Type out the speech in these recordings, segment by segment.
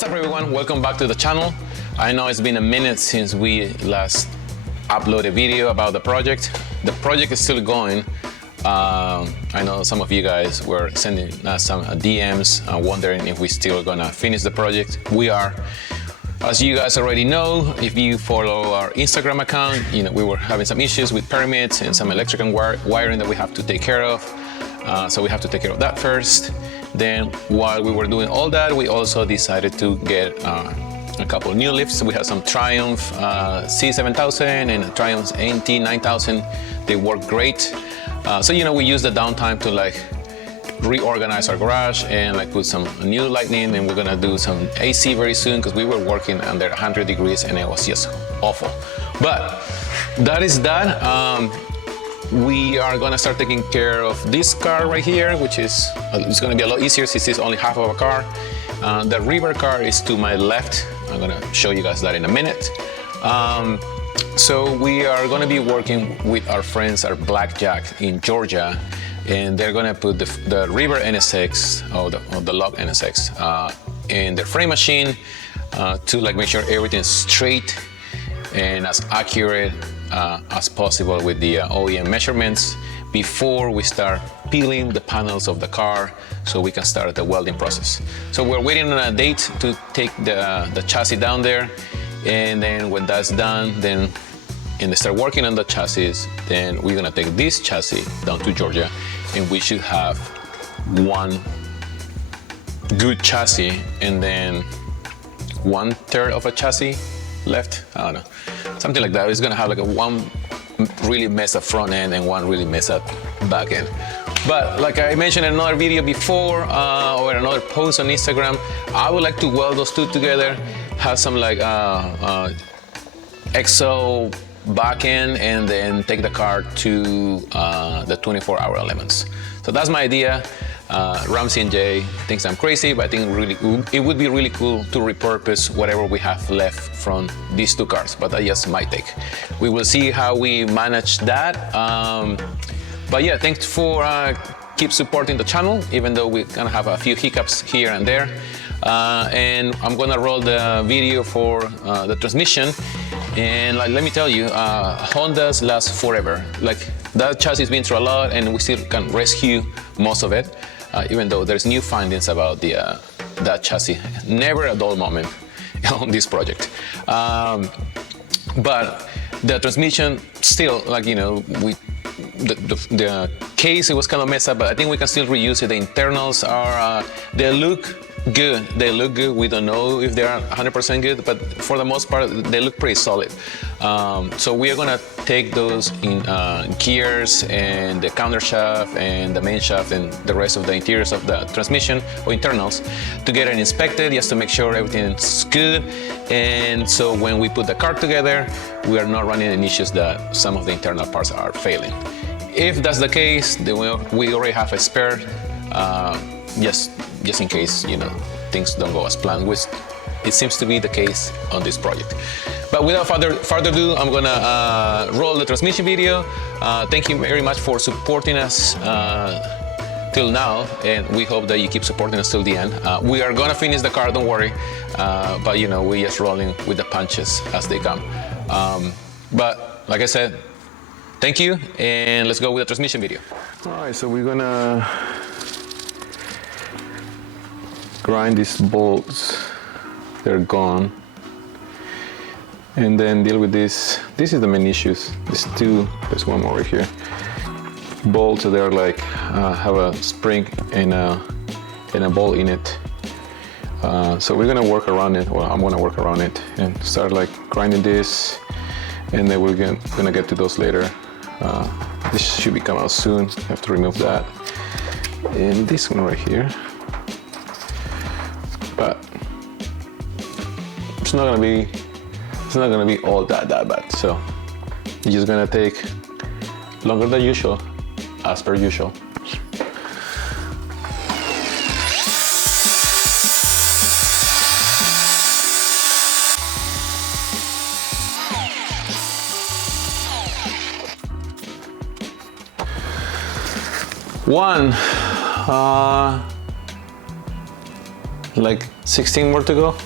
What's up everyone, welcome back to the channel. I know it's been a minute since we last uploaded a video about the project. The project is still going. I know some of you guys were sending us some DMs wondering if we're still gonna finish the project. We are. As you guys already know, if you follow our Instagram account, we were having some issues with permits and some electrical wiring that we have to take care of. So we have to take care of that first. Then while we were doing all that, we also decided to get a couple of new lifts. We have some Triumph C7000 and a Triumph NT9000. They work great. So we use the downtime to reorganize our garage and put some new lighting, and we're gonna do some AC very soon because we were working under 100 degrees and it was just awful. But that is that. We are gonna start taking care of this car right here, which is it's gonna be a lot easier since it's only half of a car. The rear car is to my left. I'm gonna show you guys that in a minute. So we are gonna be working with our friends at Blackjack in Georgia, and they're gonna put the rear NSX or the LOCH NSX in the frame machine to make sure everything's straight and as accurate as possible with the OEM measurements before we start peeling the panels of the car so we can start the welding process. So we're waiting on a date to take the chassis down there, and then when that's done, and they start working on the chassis, then we're gonna take this chassis down to Georgia, and we should have one good chassis and then 1/3 of a chassis left. I don't know, something like that. It's gonna have one really messed up front end and one really messed up back end. But like I mentioned in another video before, or another post on Instagram, I would like to weld those two together, have some EXO back end, and then take the car to the 24-hour elements. So that's my idea. Ramsey and Jay thinks I'm crazy, but I think it would be really cool to repurpose whatever we have left from these two cars, but that's just my take. We will see how we manage that. But yeah, thanks for keep supporting the channel, even though we're gonna have a few hiccups here and there. And I'm gonna roll the video for the transmission. And let me tell you, Hondas last forever. That chassis has been through a lot, and we still can rescue most of it, even though there's new findings about that chassis. Never a dull moment on this project. But the transmission still, the case, it was kind of messed up, but I think we can still reuse it. The internals are, they look good. They look good. We don't know if they are 100% good, but for the most part, they look pretty solid. So we are gonna take those in gears and the counter shaft and the main shaft and the rest of the interiors of the transmission or internals to get it inspected, just to make sure everything's good. And so when we put the car together, we are not running into issues that some of the internal parts are failing. If that's the case, then we already have a spare, just in case things don't go as planned, which it seems to be the case on this project. But without further ado, I'm gonna roll the transmission video. Thank you very much for supporting us till now, and we hope that you keep supporting us till the end. We are gonna finish the car, don't worry, but we're just rolling with the punches as they come. But like I said, thank you, and let's go with the transmission video. All right, so we're gonna grind these bolts, they're gone, and then deal with this. This is the main issues. There's one more here. Bolts, they're have a spring and a ball in it. So we're gonna work around it. Well, I'm gonna work around it and start grinding this, and then we're gonna get to those later. This should be coming out soon. Have to remove that. And this one right here. But it's not gonna be all that bad. So it's just gonna take longer than usual, as per usual. 16 more to go.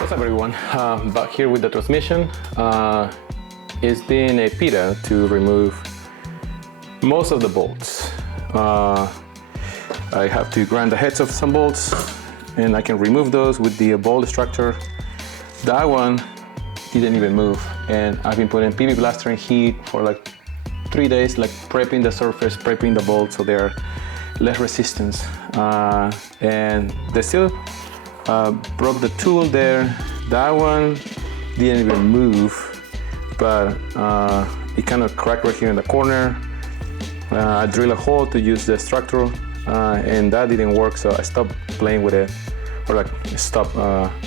What's up everyone, back here with the transmission. It's been a pita to remove most of the bolts. I have to grind the heads of some bolts and I can remove those with the bolt extractor. That one didn't even move, and I've been putting PB blaster in heat for like 3 days, like prepping the surface, prepping the bolts so they're less resistance. And they still broke the tool there. That one didn't even move, but it kind of cracked right here in the corner. I drilled a hole to use the extractor, and that didn't work, so I stopped playing with it, or like stopped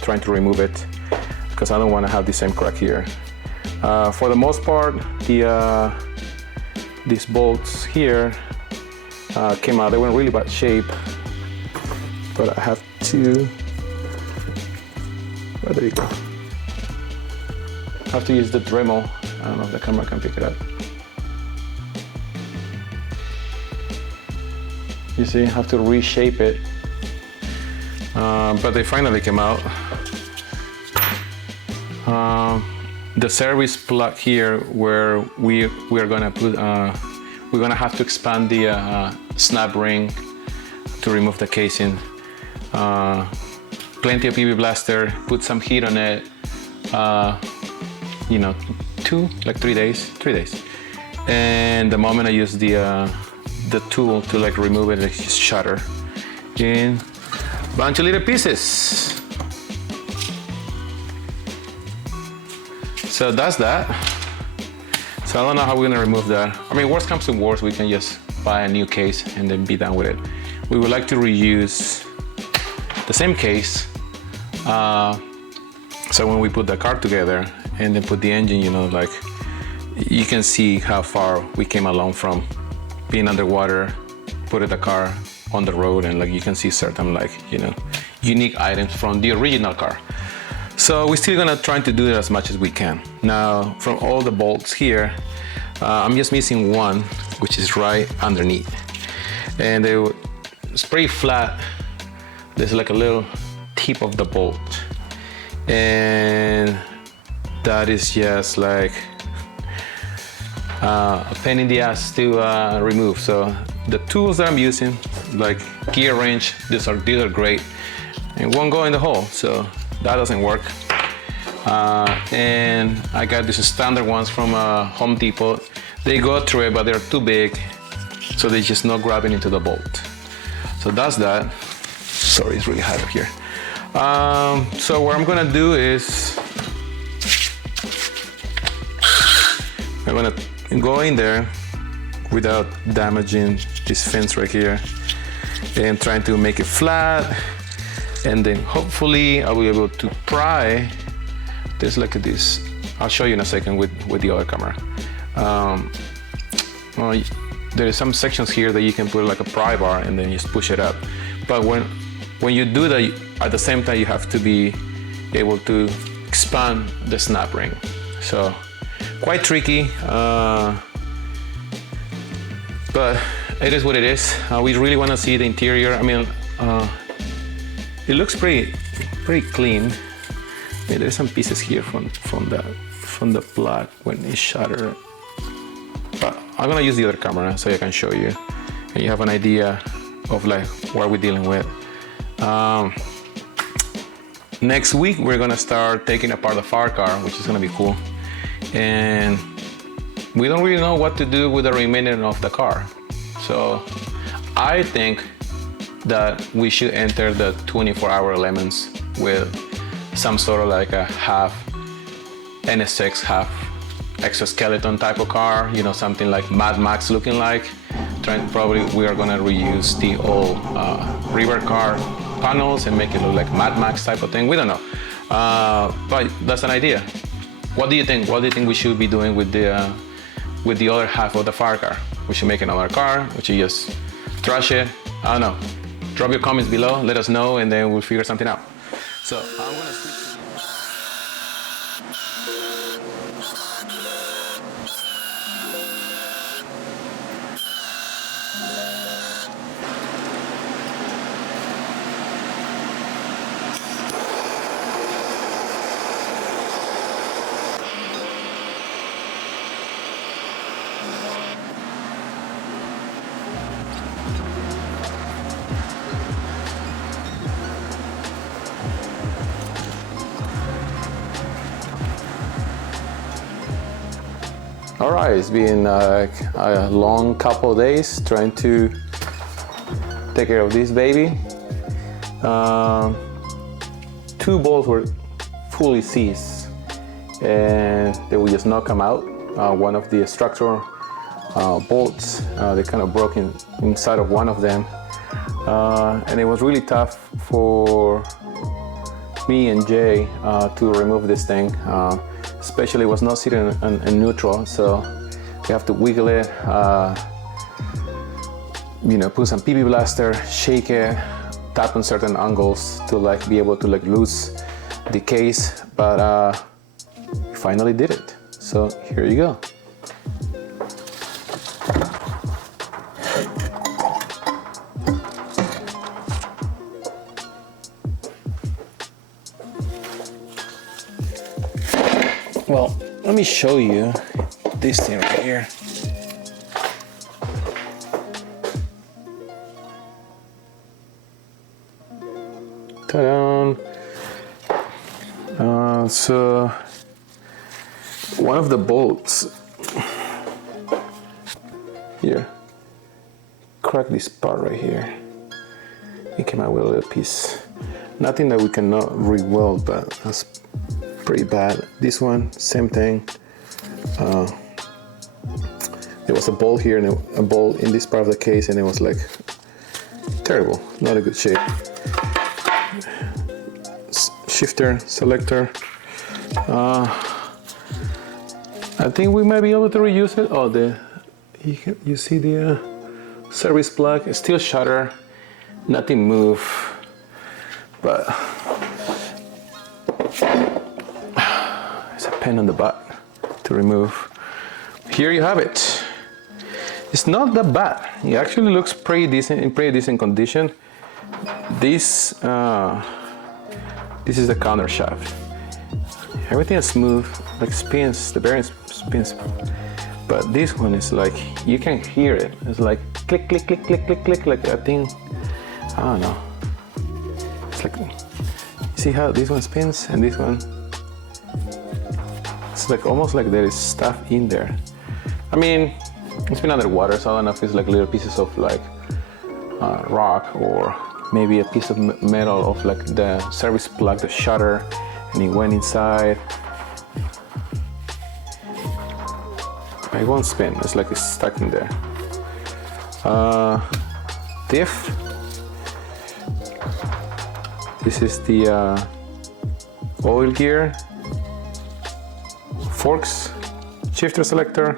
trying to remove it, because I don't want to have the same crack here. For the most part, these bolts here came out. They were in really bad shape, but I have to. Well, there you go. I have to use the Dremel. I don't know if the camera can pick it up. You see, I have to reshape it. But they finally came out. The service plug here, where we are gonna put, we're gonna have to expand the snap ring to remove the casing. Plenty of PB blaster, put some heat on it, you know, 3 days. And the moment I use the tool to like remove it, it just shatter in a bunch of little pieces. So that's that. So I don't know how we're gonna remove that. I mean, worst comes to worst, we can just buy a new case and then be done with it. We would like to reuse the same case. So when we put the car together and then put the engine, you know, like you can see how far we came along from being underwater, putting the car on the road, and like you can see certain, like, you know, unique items from the original car. So we're still gonna try to do it as much as we can. Now, from all the bolts here, I'm just missing one, which is right underneath. And it's pretty flat. There's like a little tip of the bolt, and that is just like a pain in the ass to remove. So the tools that I'm using, like gear wrench, these are great, and won't go in the hole, so that doesn't work. And I got these standard ones from Home Depot. They go through it, but they're too big, so they're just not grabbing into the bolt. So that's that. Sorry, it's really hot up here. So what I'm gonna do is I'm gonna go in there without damaging this fence right here and trying to make it flat, and then hopefully I'll be able to pry this like this. I'll show you in a second with the other camera. Well, there is some sections here that you can put like a pry bar and then just push it up. But when you do that, at the same time you have to be able to expand the snap ring. So quite tricky, but it is what it is. We really want to see the interior. I mean, it looks pretty clean. I mean, there's some pieces here from the plug when it shattered. But I'm gonna use the other camera so I can show you, and you have an idea of like what we're dealing with. Next week we're gonna start taking apart the fire car, which is gonna be cool. And we don't really know what to do with the remainder of the car. So I think that we should enter the 24-hour elements with some sort of like a half NSX, half exoskeleton type of car, you know, something like Mad Max looking like. Probably we are gonna reuse the old river car panels and make it look like Mad Max type of thing. We don't know, but that's an idea. What do you think? What do you think we should be doing with the other half of the fire car? We should make another car. We should just trash it. I don't know. Drop your comments below. Let us know, and then we'll figure something out. So I'm gonna switch. All right, it's been a long couple of days trying to take care of this baby. 2 bolts were fully seized and they would just not come out. One of the extractor bolts, they kind of broke inside of one of them. And it was really tough for me and Jay to remove this thing. Especially it was not sitting in neutral, so you have to wiggle it, you know, put some PB blaster, shake it, tap on certain angles to like be able to like loose the case, but we finally did it. So here you go. Well, let me show you this thing right here. Ta-da! So one of the bolts here cracked this part right here. It came out with a little piece. Nothing that we cannot re-weld, but that's pretty bad. This one, same thing. There was a bolt here and a bolt in this part of the case, and it was like terrible, not a good shape. Shifter, selector. I think we might be able to reuse it. Oh, you see the service plug, it's still shutter, nothing moved, but pain on the butt to remove. Here you have it. It's not that bad. It actually looks pretty decent, in pretty decent condition. This is the counter shaft. Everything is smooth, like spins. The bearing spins, but this one is like you can hear it. It's like click, click, click, click, click, click, like a thing. I don't know. It's like, you see how this one spins and this one. It's like almost like there is stuff in there. I mean, it's been underwater, so I don't know if it's like little pieces of like rock or maybe a piece of metal of like the service plug, the shutter, and it went inside. It won't spin. It's like it's stuck in there. Diff. This is the oil gear. Forks, shifter selector,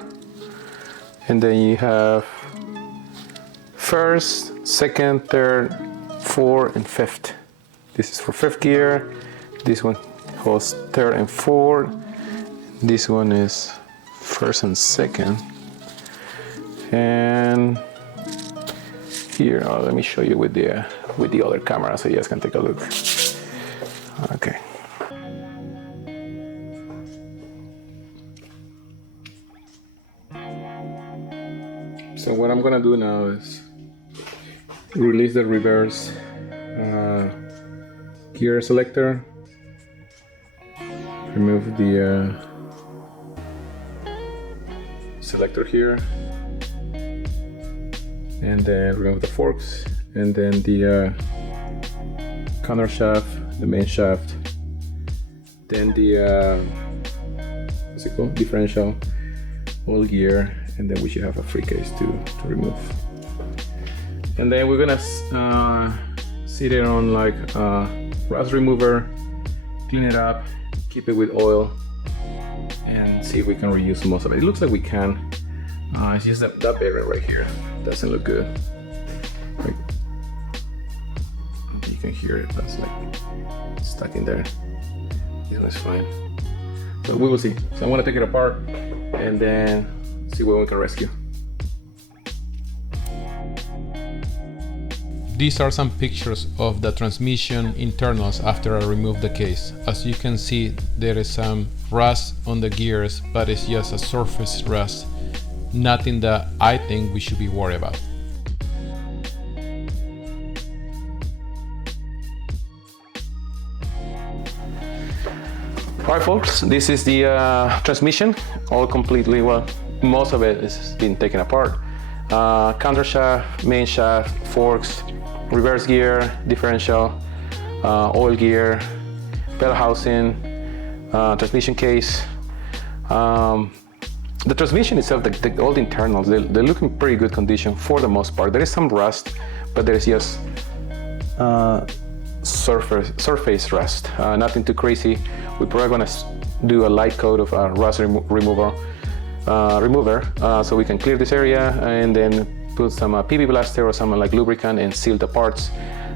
and then you have first, second, third, fourth, and fifth. This is for 5th gear. This one holds 3rd and 4th. This one is 1st and 2nd. And here, let me show you with the other camera so you guys can take a look. Okay. So what I'm gonna do now is release the reverse gear selector, remove the selector here, and then remove the forks, and then the counter shaft, the main shaft, then the what's it called? Differential, oil gear, and then we should have a free case to remove. And then we're gonna sit it on like rust remover, clean it up, keep it with oil, and see if we can reuse most of it. It looks like we can. It's just that area right here doesn't look good. Like, you can hear it, that's like stuck in there. This one's fine. So we will see. So I'm gonna take it apart and then see what we can rescue. These are some pictures of the transmission internals after I removed the case. As you can see, there is some rust on the gears, but it's just a surface rust. Nothing that I think we should be worried about. Alright folks, this is the transmission, all completely, well, most of it has been taken apart. Counter shaft, main shaft, forks, reverse gear, differential, oil gear, pedal housing, transmission case. The transmission itself, all the internals, they look in pretty good condition for the most part. There is some rust, but there's just surface rust, nothing too crazy. We're probably gonna do a light coat of rust remover, so we can clear this area and then put some PB blaster or some like lubricant and seal the parts.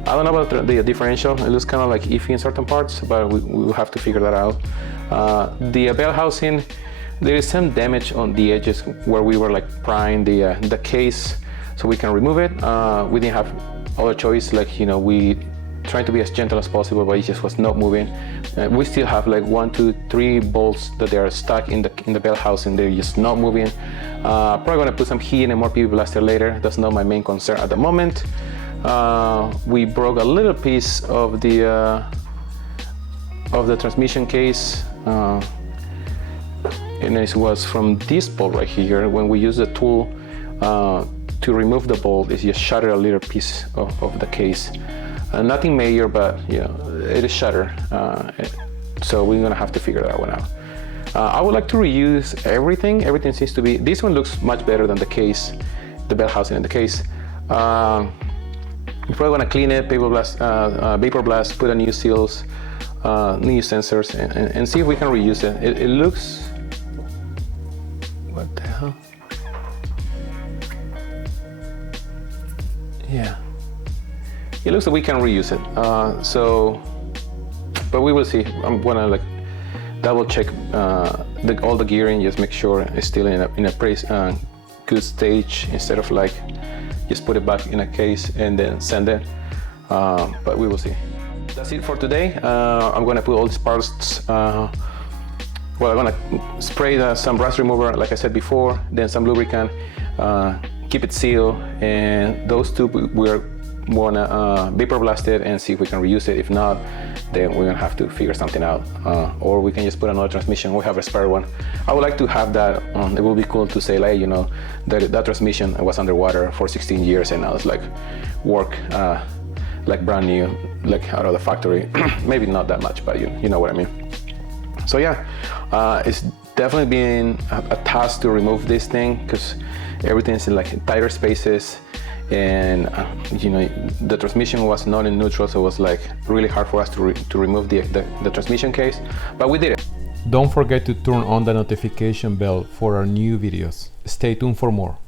I don't know about the differential. It looks kind of like iffy in certain parts, but we will have to figure that out. The bell housing, there is some damage on the edges where we were like prying the case, so we can remove it. We didn't have other choice, like, you know, we tried to be as gentle as possible, but it just was not moving. We still have like 1, 2, 3 bolts that they are stuck in the bell housing. They're just not moving. Probably gonna put some heat and more PV blaster later. That's not my main concern at the moment. We broke a little piece of the transmission case, and it was from this bolt right here. When we use the tool to remove the bolt, it just shattered a little piece of the case. Nothing major, but you know, it is shattered. So we're gonna have to figure that one out. I would like to reuse everything. Everything seems to be, this one looks much better than the case, the bell housing in the case. We're probably gonna clean it, vapor blast, put in new seals, new sensors, and see if we can reuse it. It looks, what the hell? Yeah. It looks like we can reuse it. But we will see. I'm gonna like double check all the gearing, just make sure it's still in a pretty good stage, instead of like just put it back in a case and then send it. But we will see. That's it for today. I'm gonna put all these parts. Well, I'm gonna spray some rust remover, like I said before, then some lubricant, keep it sealed, and those two we're gonna vapor blast it and see if we can reuse it. If not, then we're gonna have to figure something out, or we can just put another transmission. We have a spare one. I would like to have that. It would be cool to say, like, you know, that transmission was underwater for 16 years and now it's like work like brand new, like out of the factory. Maybe not that much, but you know what I mean. So yeah, it's definitely been a task to remove this thing, because everything's in like tighter spaces, and you know, the transmission was not in neutral, so it was like really hard for us to remove the transmission case, but we did it. Don't forget to turn on the notification bell for our new videos. Stay tuned for more.